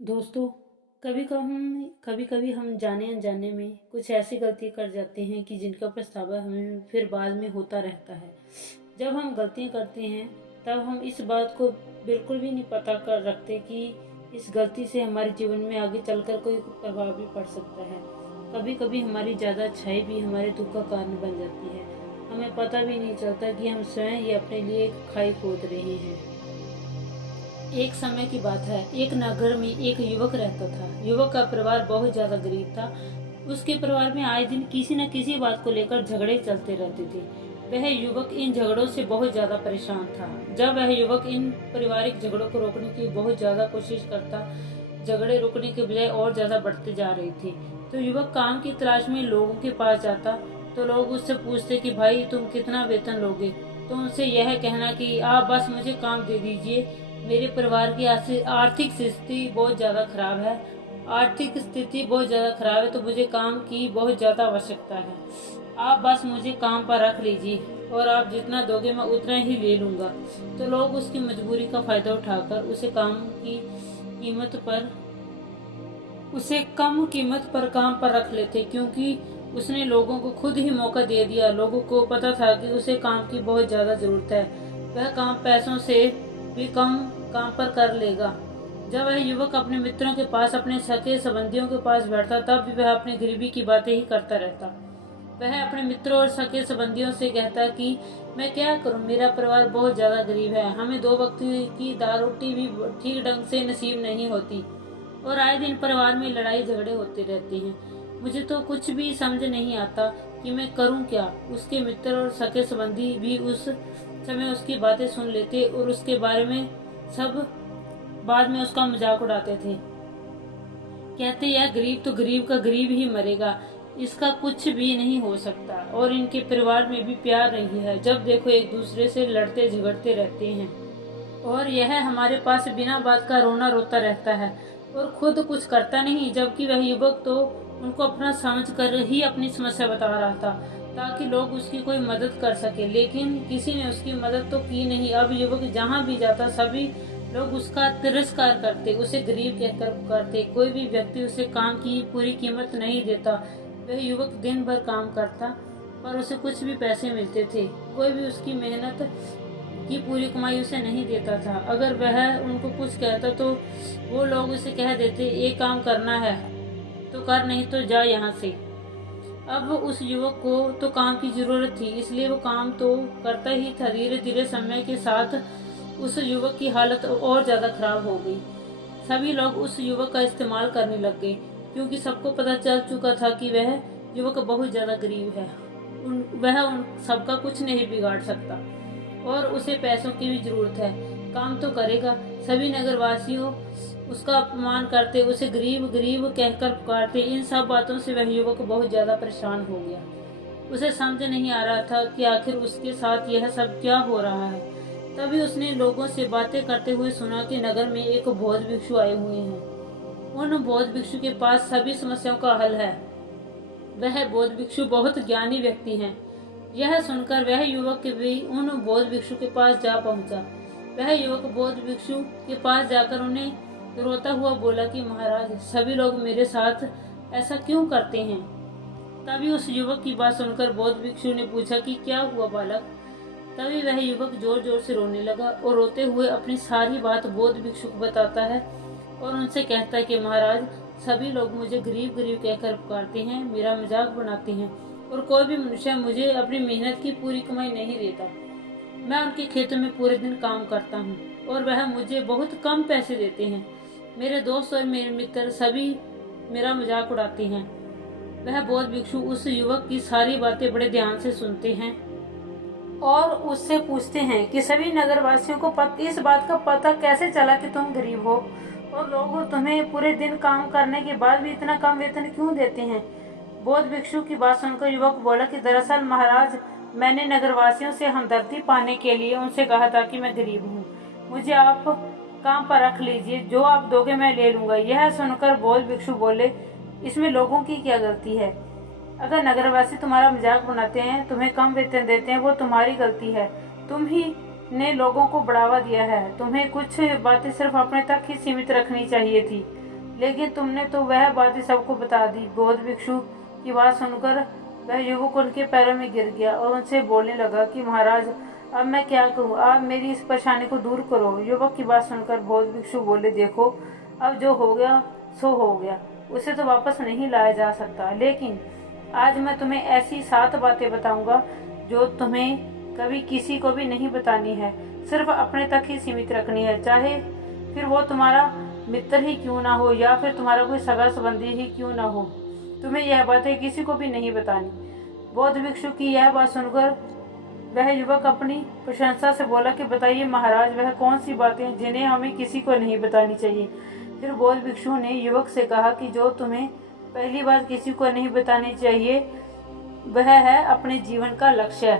दोस्तों, कभी कभी हम जाने अनजाने में कुछ ऐसी गलती कर जाते हैं कि जिनका पछतावा हमें फिर बाद में होता रहता है। जब हम गलतियां करते हैं तब हम इस बात को बिल्कुल भी नहीं पता कर रखते कि इस गलती से हमारे जीवन में आगे चलकर कोई प्रभाव भी पड़ सकता है। कभी कभी हमारी ज़्यादा अच्छाई भी हमारे दुख का कारण बन जाती है। हमें पता भी नहीं चलता कि हम स्वयं ही अपने लिए एक खाई खोद रहे हैं। एक समय की बात है, एक नगर में एक युवक रहता था। युवक का परिवार बहुत ज्यादा गरीब था। उसके परिवार में आए दिन किसी न किसी बात को लेकर झगड़े चलते रहते थे। वह युवक इन झगड़ों से बहुत ज्यादा परेशान था। जब वह युवक इन पारिवारिक झगड़ों को रोकने की बहुत ज्यादा कोशिश करता, झगड़े रुकने के बजाय और ज्यादा बढ़ते जा रहे थे। तो युवक काम की तलाश में लोगों के पास जाता, तो लोग उससे पूछते कि भाई तुम कितना वेतन लोगे। तो उनसे यह कहना कि आप बस मुझे काम दे दीजिए, मेरे परिवार की आर्थिक स्थिति बहुत ज़्यादा खराब है। आर्थिक स्थिति बहुत ज़्यादा खराब है तो मुझे काम की बहुत ज़्यादा आवश्यकता है। आप बस मुझे काम पर रख लीजिए और आप जितना दोगे मैं उतना ही ले लूँगा। तो लोग उसकी मजबूरी का फ़ायदा उठाकर कीमत पर उसे कम कीमत पर काम पर रख लेते, क्योंकि उसने लोगों को खुद ही मौका दे दिया। लोगों को पता था कि उसे काम की बहुत ज़्यादा ज़रूरत है। वह काम पैसों से भी कम काम पर कर लेगा। जब वह युवक अपने मित्रों के पास, अपने सगे संबंधियों के पास बैठता, तब भी वह अपनी गरीबी की बातें ही करता रहता। वह अपने मित्रों और सगे संबंधियों से कहता कि मैं क्या करूं, मेरा परिवार बहुत ज़्यादा गरीब है, हमें 2 वक्त की दाल रोटी भी ठीक ढंग से नसीब नहीं होती और आए दिन परिवार में लड़ाई झगड़े होते रहते हैं। मुझे तो कुछ भी समझ नहीं आता कि मैं करूं क्या। उसके मित्र और सगे संबंधी भी उस समय उसकी बातें सुन लेते और उसके बारे में सब बाद में उसका मजाक उड़ाते थे। कहते यह गरीब तो गरीब का गरीब ही मरेगा, इसका कुछ भी नहीं हो सकता। और इनके परिवार में भी प्यार नहीं है, जब देखो एक दूसरे से लड़ते झगड़ते रहते हैं और यह हमारे पास बिना बात का रोना रोता रहता है और खुद कुछ करता नहीं। जबकि वह युवक तो उनको अपना समझ कर ही अपनी समस्या बता रहा था ताकि लोग उसकी कोई मदद कर सके, लेकिन किसी ने उसकी मदद तो की नहीं। अब युवक जहाँ भी जाता सभी लोग उसका तिरस्कार करते, उसे गरीब कहकर पुकारते। कोई भी व्यक्ति उसे काम की पूरी कीमत नहीं देता। वह युवक दिन भर काम करता पर उसे कुछ भी पैसे मिलते थे। कोई भी उसकी मेहनत की पूरी कमाई उसे नहीं देता था। अगर वह उनको कुछ कहता तो वो लोग उसे कह देते, एक काम करना है तो कर, नहीं तो जा यहाँ से। अब उस युवक को तो काम की जरूरत थी, इसलिए वो काम तो करता ही था। धीरे धीरे समय के साथ उस युवक की हालत और ज्यादा खराब हो गई। सभी लोग उस युवक का इस्तेमाल करने लग गए, क्योंकि सबको पता चल चुका था कि वह युवक बहुत ज्यादा गरीब है। वह उन सबका कुछ नहीं बिगाड़ सकता और उसे पैसों की भी जरूरत है। काम तो करेगा। सभी नगरवासियों उसका अपमान करते, उसे गरीब गरीब कहकर पुकारते। इन सब बातों से वह युवक बहुत ज्यादा परेशान हो गया। उसे समझ नहीं आ रहा था कि आखिर उसके साथ यह सब क्या हो रहा है। तभी उसने लोगों से बातें करते हुए सुना कि नगर में एक बौद्ध भिक्षु आए हुए हैं। उन बौद्ध भिक्षु के पास सभी समस्याओं का हल है। वह बौद्ध भिक्षु बहुत ज्ञानी व्यक्ति हैं। यह सुनकर वह युवक भी उन बौद्ध भिक्षु के पास जा पहुंचा। वह युवक बौद्ध भिक्षु के पास जाकर उन्हें रोता हुआ बोला कि महाराज, सभी लोग मेरे साथ ऐसा क्यों करते हैं। तभी उस युवक की बात सुनकर बौद्ध भिक्षु ने पूछा कि क्या हुआ बालक। तभी वह युवक जोर जोर से रोने लगा और रोते हुए अपनी सारी बात बौद्ध भिक्षु को बताता है और उनसे कहता है कि महाराज, सभी लोग मुझे गरीब गरीब कहकर पुकारते हैं, मेरा मजाक बनाते हैं और कोई भी मनुष्य मुझे अपनी मेहनत की पूरी कमाई नहीं देता। मैं उनके खेतों में पूरे दिन काम करता हूँ और वह मुझे बहुत कम पैसे देते हैं। मेरे दोस्त और मेरे मित्र सभी मेरा मजाक उड़ाते हैं। वह बौद्ध भिक्षु उस युवक की सारी बातें बड़े ध्यान से सुनते हैं और उससे पूछते हैं कि सभी नगरवासियों को इस बात का पता कैसे चला कि तुम गरीब हो और लोग तुम्हें पूरे दिन काम करने के बाद भी इतना कम वेतन क्यों देते हैं। बौद्ध भिक्षु की बात सुनकर युवक बोला कि दरअसल महाराज, मैंने नगरवासियों से हमदर्दी पाने के लिए उनसे कहा था कि मैं गरीब हूँ, मुझे आप काम पर रख लीजिए, जो आप दोगे मैं ले लूँगा। यह सुनकर बौद्ध भिक्षु बोले, इसमें लोगों की क्या गलती है। अगर नगरवासी तुम्हारा मजाक बनाते हैं, तुम्हें कम वेतन देते हैं, वो तुम्हारी गलती है। तुम ही ने लोगों को बढ़ावा दिया है। तुम्हें कुछ बातें सिर्फ अपने तक ही सीमित रखनी चाहिए थी। लेकिन तुमने तो वह बातें सबको बता दी। बौद्ध भिक्षु की बात सुनकर वह युवक उनके पैरों में गिर गया और उनसे बोलने लगा कि महाराज, अब मैं क्या कहूँ, आप मेरी इस परेशानी को दूर करो। युवक की बात सुनकर बौद्ध भिक्षु बोले, देखो, अब जो हो गया सो हो गया, उसे तो वापस नहीं लाया जा सकता। लेकिन आज मैं तुम्हें ऐसी 7 बातें बताऊंगा जो तुम्हें कभी किसी को भी नहीं बतानी है, सिर्फ अपने तक ही सीमित रखनी है, चाहे फिर वो तुम्हारा मित्र ही क्यों ना हो या फिर तुम्हारा कोई सगा संबंधी ही क्यों ना हो। तुम्हें यह बातें किसी को भी नहीं बतानी। बौद्ध भिक्षु की यह बात सुनकर वह युवक अपनी प्रशंसा से बोला कि बताइए महाराज, वह कौन सी बातें जिन्हें हमें किसी को नहीं बतानी चाहिए। फिर बौद्ध भिक्षु ने युवक से कहा कि जो तुम्हें पहली बात किसी को नहीं बतानी चाहिए वह है अपने जीवन का लक्ष्य।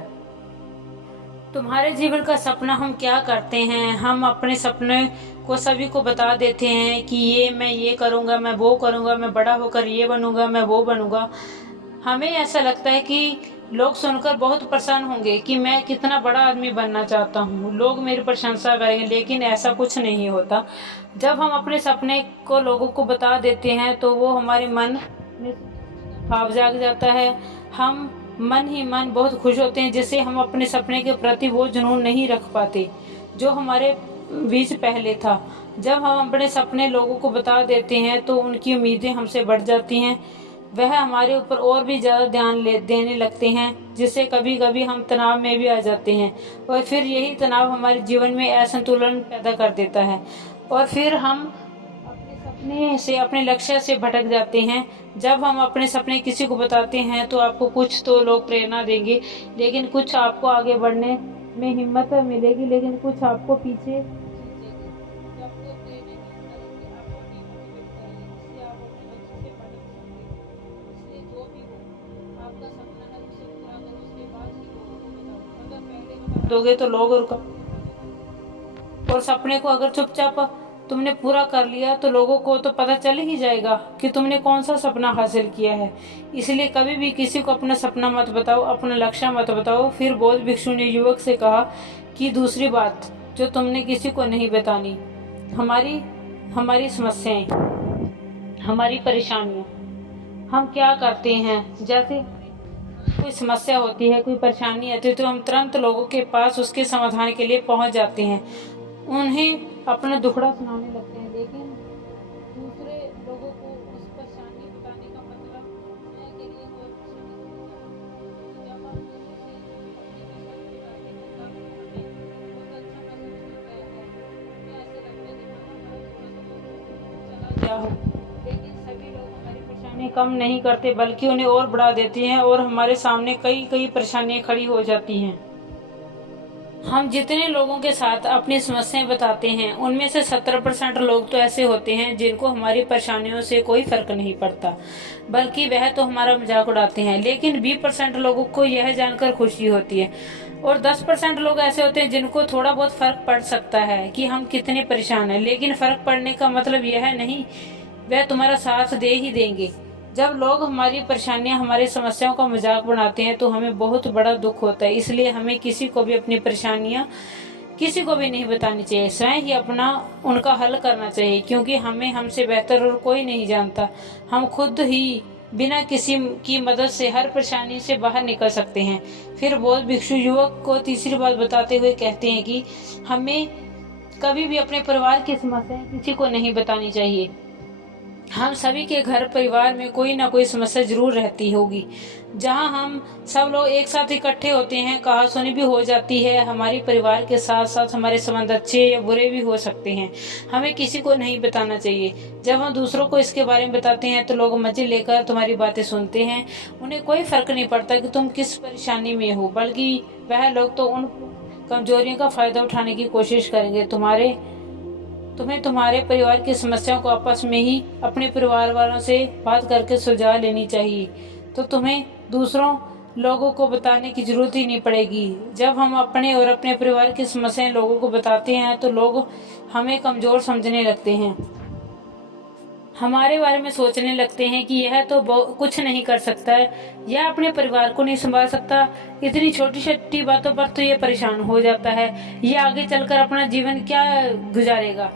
तुम्हारे जीवन का सपना हम क्या करते हैं? हम अपने सपने को सभी को बता देते हैं कि मैं ये करूँगा, मैं वो करूँगा, मैं बड़ा होकर ये बनूँगा, मैं वो बनूँगा। हमें ऐसा लगता है कि लोग सुनकर बहुत परेशान होंगे कि मैं कितना बड़ा आदमी बनना चाहता हूँ, लोग मेरी प्रशंसा करेंगे, लेकिन ऐसा कुछ नहीं होता। जब हम अपने सपने को लोगों को बता देते हैं तो वो हमारे मन में भाव जाग जाता है। हम मन ही मन बहुत खुश होते हैं, जिससे हम अपने सपने के प्रति वो जुनून नहीं रख पाते जो हमारे बीच पहले था। जब हम अपने सपने लोगों को बता देते हैं तो उनकी उम्मीदें हमसे बढ़ जाती हैं, वह हमारे ऊपर और भी ज़्यादा ध्यान देने लगते हैं, जिससे कभी कभी हम तनाव में भी आ जाते हैं और फिर यही तनाव हमारे जीवन में असंतुलन पैदा कर देता है और फिर हम अपने सपने से, अपने लक्ष्य से भटक जाते हैं। जब हम अपने सपने किसी को बताते हैं तो आपको कुछ तो लोग प्रेरणा देंगे, लेकिन कुछ आपको आगे बढ़ने में हिम्मत मिलेगी, लेकिन कुछ आपको पीछे दोगे तो लोग और सपने को अगर चुपचाप तुमने पूरा कर लिया तो लोगों को तो पता चल ही जाएगा कि तुमने कौन सा सपना हासिल किया है। इसलिए कभी भी किसी को अपना सपना मत बताओ, अपना लक्ष्य मत बताओ। फिर बौद्ध भिक्षु ने युवक से कहा कि दूसरी बात जो तुमने किसी को नहीं बतानी, हमारी समस्याएं, हमारी परेशानियां। हम क्या करते हैं, जैसे कोई समस्या होती है, कोई परेशानी आती है तो हम तुरंत लोगों के पास उसके समाधान के लिए पहुंच जाते हैं, उन्हें अपना दुखड़ा सुनाने लगते हैं, लेकिन दूसरे लोगों को उस परेशानी बताने का मतलब है कि ये कोई परेशानी नहीं होता। जब हम किसी से अपनी परेशानी बताते हैं तब हमें बहुत अच्छा महसूस होता है, हमें ऐसे लगता है कि हमारा चला गया हो, लेकिन सभी लोग हमारी परेशानी कम नहीं करते बल्कि उन्हें और बढ़ा देती हैं और हमारे सामने कई परेशानियां खड़ी हो जाती हैं। हम जितने लोगों के साथ अपनी समस्याएं बताते हैं उनमें से 70% लोग तो ऐसे होते हैं जिनको हमारी परेशानियों से कोई फर्क नहीं पड़ता, बल्कि वह तो हमारा मजाक उड़ाते हैं। लेकिन 20% लोगों को यह जानकर खुशी होती है और 10% लोग ऐसे होते हैं जिनको थोड़ा बहुत फर्क पड़ सकता है कि हम कितने परेशान हैं, लेकिन फर्क पड़ने का मतलब यह नहीं वह तुम्हारा साथ दे ही देंगे। जब लोग हमारी परेशानियां, हमारी समस्याओं का मजाक बनाते हैं तो हमें बहुत बड़ा दुख होता है। इसलिए हमें किसी को भी अपनी परेशानियां किसी को भी नहीं बतानी चाहिए, स्वयं ही अपना उनका हल करना चाहिए, क्योंकि हमें हमसे बेहतर और कोई नहीं जानता। हम खुद ही बिना किसी की मदद से हर परेशानी से बाहर निकल सकते हैं। फिर बौद्ध भिक्षु युवक को तीसरी बात बताते हुए कहते हैं कि हमें कभी भी अपने परिवार की समस्याएं किसी को नहीं बतानी चाहिए। हम सभी के घर परिवार में कोई ना कोई समस्या जरूर रहती होगी। जहां हम सब लोग एक साथ इकट्ठे होते हैं, कहासुनी भी हो जाती है। हमारे परिवार के साथ साथ हमारे संबंध अच्छे या बुरे भी हो सकते हैं, हमें किसी को नहीं बताना चाहिए। जब हम दूसरों को इसके बारे में बताते हैं तो लोग मजे लेकर तुम्हारी बातें सुनते हैं, उन्हें कोई फर्क नहीं पड़ता कि तुम किस परेशानी में हो, बल्कि वह लोग तो उन कमजोरियों का फायदा उठाने की कोशिश करेंगे। तुम्हें तुम्हारे परिवार की समस्याओं को आपस में ही अपने परिवार वालों से बात करके सुलझा लेनी चाहिए, तो तुम्हें दूसरों लोगों को बताने की जरूरत ही नहीं पड़ेगी। जब हम अपने और अपने परिवार की समस्याएं लोगों को बताते हैं तो लोग हमें कमजोर समझने लगते हैं, हमारे बारे में सोचने लगते हैं कि यह तो कुछ नहीं कर सकता है, यह अपने परिवार को नहीं संभाल सकता, इतनी छोटी छोटी बातों पर तो ये परेशान हो जाता है, ये आगे चलकर अपना जीवन क्या गुजारेगा।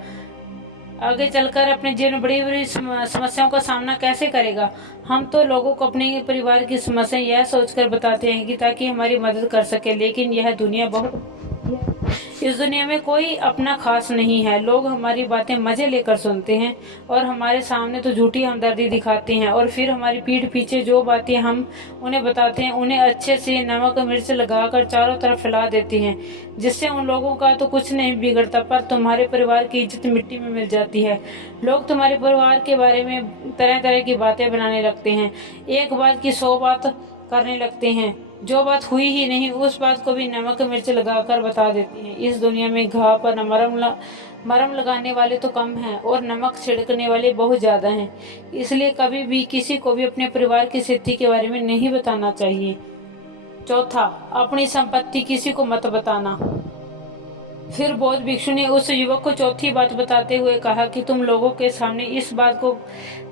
आगे चलकर अपने जीवन में बड़ी बड़ी समस्याओं का सामना कैसे करेगा। हम तो लोगों को अपने परिवार की समस्या यह सोचकर बताते हैं कि ताकि हमारी मदद कर सके, लेकिन यह दुनिया बहुत, इस दुनिया में कोई अपना खास नहीं है। लोग हमारी बातें मजे लेकर सुनते हैं और हमारे सामने तो झूठी हमदर्दी दिखाते हैं, और फिर हमारी पीठ पीछे जो बातें हम उन्हें बताते हैं उन्हें अच्छे से नमक मिर्च लगाकर चारों तरफ फैला देते हैं, जिससे उन लोगों का तो कुछ नहीं बिगड़ता, पर तुम्हारे परिवार की इज्जत मिट्टी में मिल जाती है। लोग तुम्हारे परिवार के बारे में तरह तरह की बातें बनाने लगते हैं, एक बात की 100 बात करने लगते हैं, जो बात हुई ही नहीं उस बात को भी नमक मिर्च लगाकर बता देती हैं। इस दुनिया में घाव पर मरहम लगाने वाले तो कम हैं और नमक छिड़कने वाले बहुत ज्यादा हैं। इसलिए कभी भी किसी को भी अपने परिवार की स्थिति के बारे में नहीं बताना चाहिए। चौथा, अपनी संपत्ति किसी को मत बताना। फिर बौद्ध भिक्षु ने उस युवक को चौथी बात बताते हुए कहा कि तुम लोगों के सामने इस बात को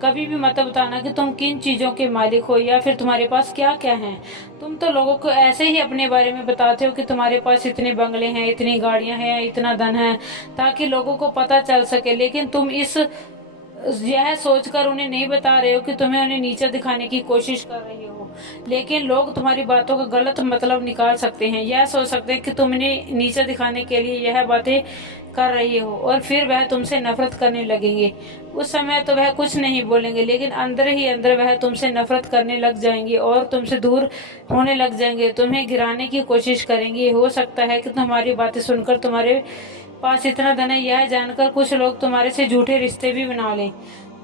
कभी भी मत बताना कि तुम किन चीजों के मालिक हो या फिर तुम्हारे पास क्या क्या है। तुम तो लोगों को ऐसे ही अपने बारे में बताते हो कि तुम्हारे पास इतने बंगले हैं, इतनी गाड़ियां हैं, इतना धन है, ताकि लोगों को पता चल सके, लेकिन तुम यह सोचकर उन्हें नहीं बता रहे हो कि तुम्हें उन्हें नीचा दिखाने की कोशिश कर रहे हो। लेकिन लोग तुम्हारी बातों का गलत मतलब निकाल सकते हैं, यह सोच सकते हैं कि तुम उन्हें नीचा दिखाने के लिए यह बातें कर रही हो, और फिर वह तुमसे नफरत करने लगेंगे। उस समय तो वह कुछ नहीं बोलेंगे, लेकिन अंदर ही अंदर वह तुमसे नफरत करने लग जाएंगे और तुमसे दूर होने लग जाएंगे, तुम्हें गिराने की कोशिश करेंगे। हो सकता है कि तुम्हारी बातें सुनकर तुम्हारे पास इतना धन है यह जानकर कुछ लोग तुम्हारे से झूठे रिश्ते भी बना लें,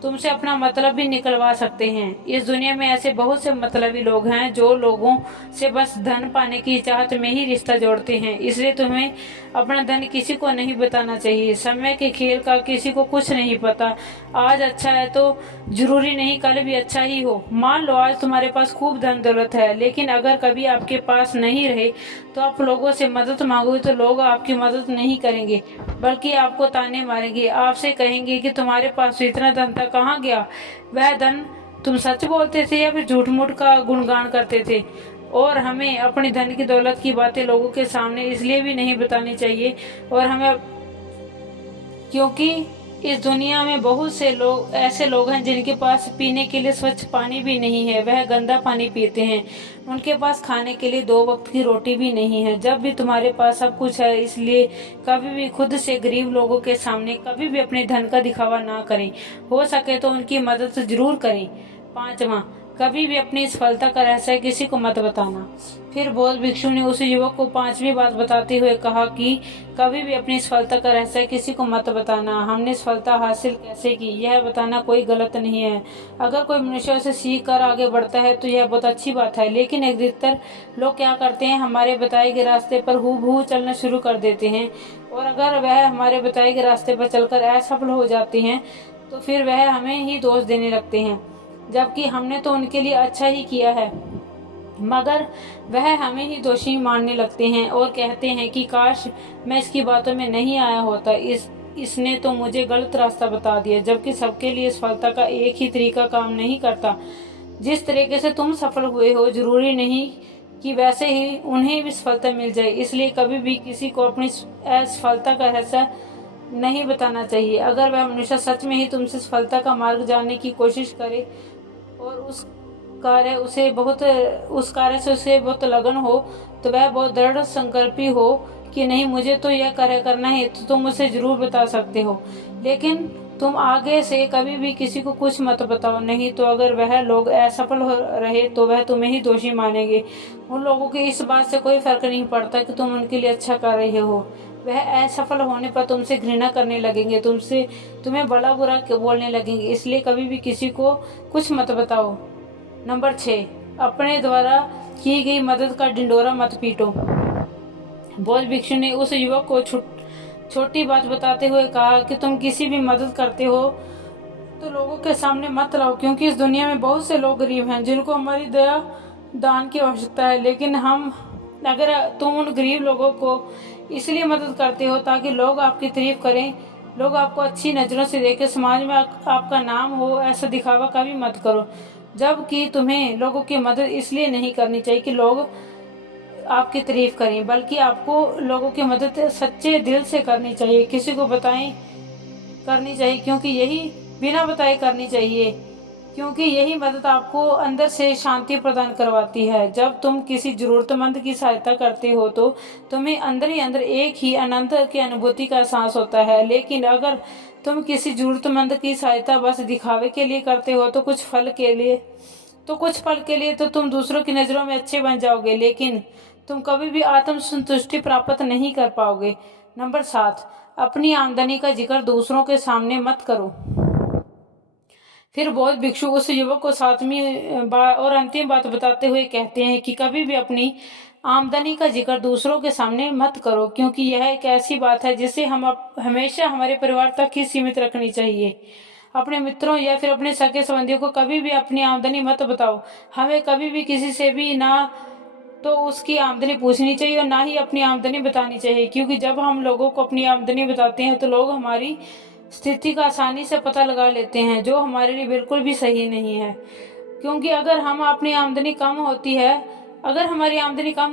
तुमसे अपना मतलब भी निकलवा सकते हैं। इस दुनिया में ऐसे बहुत से मतलबी लोग हैं जो लोगों से बस धन पाने की चाहत में ही रिश्ता जोड़ते हैं, इसलिए तुम्हें अपना धन किसी को नहीं बताना चाहिए। समय के खेल का किसी को कुछ नहीं पता, आज अच्छा है तो जरूरी नहीं कल भी अच्छा ही हो। मान लो आज तुम्हारे पास खूब धन दौलत है, लेकिन अगर कभी आपके पास नहीं रहे तो आप लोगों से मदद मांगोगे तो लोग आपकी मदद नहीं करेंगे, बल्कि आपको ताने मारेंगे, आपसे कहेंगे कि तुम्हारे पास इतना धन था, कहाँ गया वह धन, तुम सच बोलते थे या फिर झूठ मूठ का गुणगान करते थे। और हमें अपनी धन की दौलत की बातें लोगों के सामने इसलिए भी नहीं बतानी चाहिए और हमें, क्योंकि इस दुनिया में बहुत से लोग ऐसे लोग हैं जिनके पास पीने के लिए स्वच्छ पानी भी नहीं है, वह गंदा पानी पीते हैं। उनके पास खाने के लिए 2 वक्त की रोटी भी नहीं है। जब भी तुम्हारे पास सब कुछ है, इसलिए कभी भी खुद से गरीब लोगों के सामने कभी भी अपने धन का दिखावा ना करें, हो सके तो उनकी मदद जरूर करें। 5वां, कभी भी अपनी सफलता का रहस्य किसी को मत बताना। फिर बौद्ध भिक्षु ने उस युवक को 5वीं बात बताते हुए कहा कि कभी भी अपनी सफलता का रहस्य किसी को मत बताना। हमने सफलता हासिल कैसे की यह बताना कोई गलत नहीं है। अगर कोई मनुष्य उसे सीख कर आगे बढ़ता है तो यह बहुत अच्छी बात है, लेकिन अधिकतर लोग क्या करते हैं, हमारे बताए गए रास्ते पर हूबहू चलना शुरू कर देते हैं, और अगर वह हमारे बताए गए रास्ते पर चलकर असफल हो जाते हैं तो फिर वह हमें ही दोष देने लगते हैं, जबकि हमने तो उनके लिए अच्छा ही किया है। मगर वह हमें ही दोषी मानने लगते हैं और कहते हैं कि काश मैं इसकी बातों में नहीं आया होता, इसने तो मुझे गलत रास्ता बता दिया। जबकि सबके लिए सफलता का एक ही तरीका काम नहीं करता। जिस तरीके से तुम सफल हुए हो जरूरी नहीं कि वैसे ही उन्हें भी सफलता मिल जाए, इसलिए कभी भी किसी को अपनी असफलता का रहस्य नहीं बताना चाहिए। अगर वह मनुष्य सच में ही तुमसे सफलता का मार्ग जानने की कोशिश करे और उस कार्य से उसे बहुत लगन हो, तो वह बहुत दृढ़ संकल्पी हो कि नहीं मुझे तो यह कार्य करना है, तो तुम मुझे जरूर बता सकते हो, लेकिन तुम आगे से कभी भी किसी को कुछ मत बताओ, नहीं तो अगर वह लोग असफल रहे तो वह तुम्हें ही दोषी मानेंगे। उन लोगों की इस बात से कोई फर्क नहीं पड़ता कि तुम उनके लिए अच्छा कर रहे हो, वह असफल होने पर तुमसे घृणा करने लगेंगे, तुम्हें भला बुरा बोलने लगेंगे, इसलिए कभी भी किसी को कुछ मत बताओ। नंबर 6, अपने द्वारा की गई मदद का ढिंढोरा मत पीटो। बौद्ध भिक्षु ने उस युवक को छोटी बात बताते हुए कहा कि तुम किसी भी मदद करते हो तो लोगों के सामने मत लाओ, क्योंकि इस दुनिया में बहुत से लोग गरीब हैं जिनको हमारी दया दान की आवश्यकता है, लेकिन अगर तुम उन गरीब लोगों को इसलिए मदद करते हो ताकि लोग आपकी तारीफ करें, लोग आपको अच्छी नजरों से देखें, समाज में आपका नाम हो, ऐसा दिखावा कभी मत करो। जबकि तुम्हें लोगों की मदद इसलिए नहीं करनी चाहिए कि लोग आपकी तारीफ करें, बल्कि आपको लोगों की मदद सच्चे दिल से करनी चाहिए। किसी को बताएं करनी चाहिए, क्योंकि यही बिना बताए करनी चाहिए, क्योंकि यही मदद आपको अंदर से शांति प्रदान करवाती है। जब तुम किसी जरूरतमंद की सहायता करते हो तो तुम्हें अंदर ही अंदर एक ही आनंद की अनुभूति का एहसास होता है। लेकिन अगर तुम किसी जरूरतमंद की सहायता बस दिखावे के लिए करते हो तो कुछ पल के लिए तो तुम दूसरों की नज़रों में अच्छे बन जाओगे, लेकिन तुम कभी भी आत्म संतुष्टि प्राप्त नहीं कर पाओगे। नंबर 7, अपनी आमदनी का जिक्र दूसरों के सामने मत करो। फिर बौद्ध भिक्षु उस युवक को 7वीं और अंतिम बात बताते हुए कहते हैं कि कभी भी अपनी आमदनी का जिक्र दूसरों के सामने मत करो, क्योंकि यह एक ऐसी बात है जिसे हम हमेशा हमारे परिवार तक ही सीमित रखनी चाहिए। अपने मित्रों या फिर अपने सगे संबंधियों को कभी भी अपनी आमदनी मत बताओ। हमें कभी भी किसी से भी ना तो उसकी आमदनी पूछनी चाहिए और ना ही अपनी आमदनी बतानी चाहिए, क्योंकि जब हम लोगों को अपनी आमदनी बताते हैं तो लोग हमारी स्थिति का आसानी से पता लगा लेते हैं, जो हमारे लिए बिल्कुल भी सही नहीं है। क्योंकि अगर हमारी आमदनी कम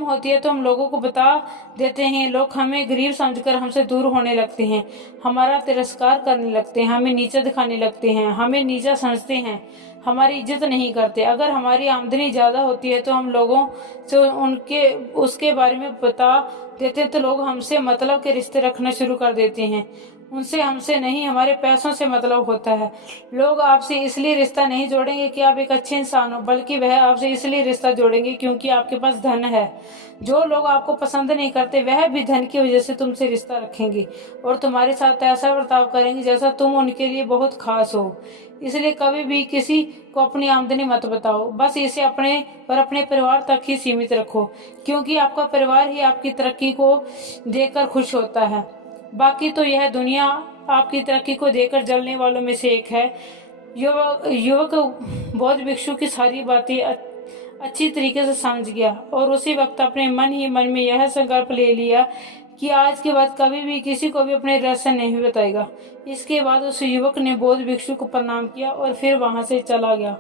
होती है तो हम लोगों को बता देते हैं, लोग हमें गरीब समझकर हमसे दूर होने लगते हैं, हमारा तिरस्कार करने लगते हैं, हमें नीचा दिखाने लगते हैं, हमें नीचा समझते हैं, हमारी इज्जत नहीं करते। अगर हमारी आमदनी ज़्यादा होती है तो हम लोगों से उसके बारे में बता देते हैं तो लोग हमसे मतलब के रिश्ते रखना शुरू कर देते हैं। उनसे हमसे नहीं, हमारे पैसों से मतलब होता है। लोग आपसे इसलिए रिश्ता नहीं जोड़ेंगे कि आप एक अच्छे इंसान हो, बल्कि वह आपसे इसलिए रिश्ता जोड़ेंगे क्योंकि आपके पास धन है। जो लोग आपको पसंद नहीं करते वह भी धन की वजह से तुमसे रिश्ता रखेंगे और तुम्हारे साथ ऐसा बर्ताव करेंगे जैसा तुम उनके लिए बहुत खास हो। इसलिए कभी भी किसी को अपनी आमदनी मत बताओ, बस इसे अपने और अपने परिवार तक ही सीमित रखो, क्योंकि आपका परिवार ही आपकी तरक्की को देखकर खुश होता है। बाकी तो यह दुनिया आपकी तरक्की को देखकर जलने वालों में से एक है। युवक बौद्ध भिक्षु की सारी बातें अच्छी तरीके से समझ गया और उसी वक्त अपने मन ही मन में यह संकल्प ले लिया कि आज के बाद कभी भी किसी को भी अपने रहस्य नहीं बताएगा। इसके बाद उस युवक ने बौद्ध भिक्षु को प्रणाम किया और फिर वहां से चला गया।